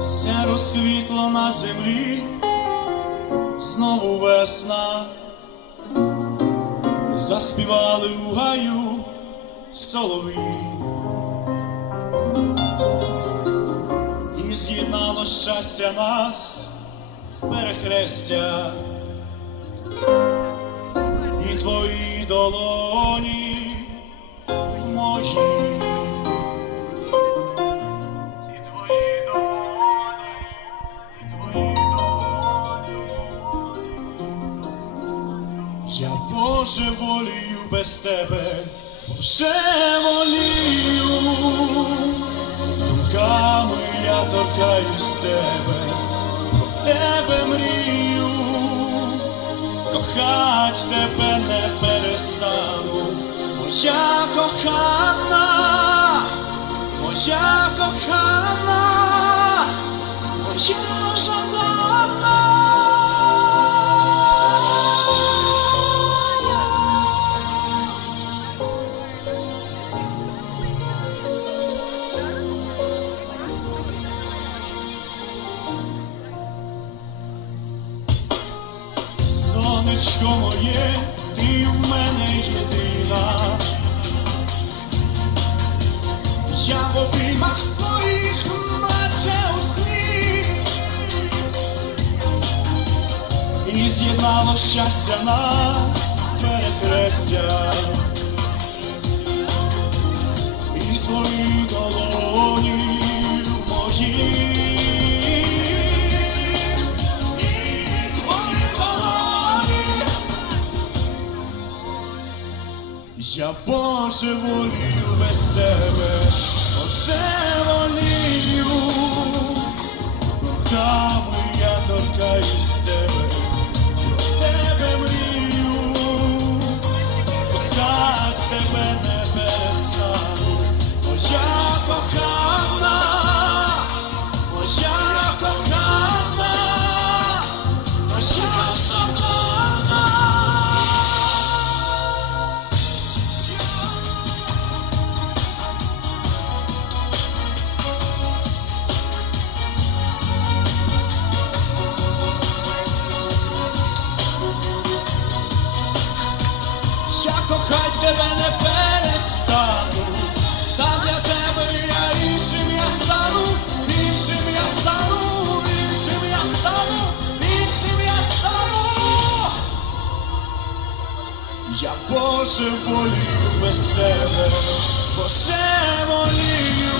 все розквітло на землі, знову весна, заспівали у гаю солові, і з'єднало щастя нас в перехрестя, і твої долоні Я Боже волію без тебе, Боже волію, думками я торкаюсь тебе, про тебе мрію, кохать тебе не перестану, кохана, Сонечко моє, ти в мене єдина. Я в обіймах твоїх наче у сні. І з'єднало щастя нас перекрестя. Я Боже волів без тебе, Боже волію, Я Боже волію без тебе, Боже волію,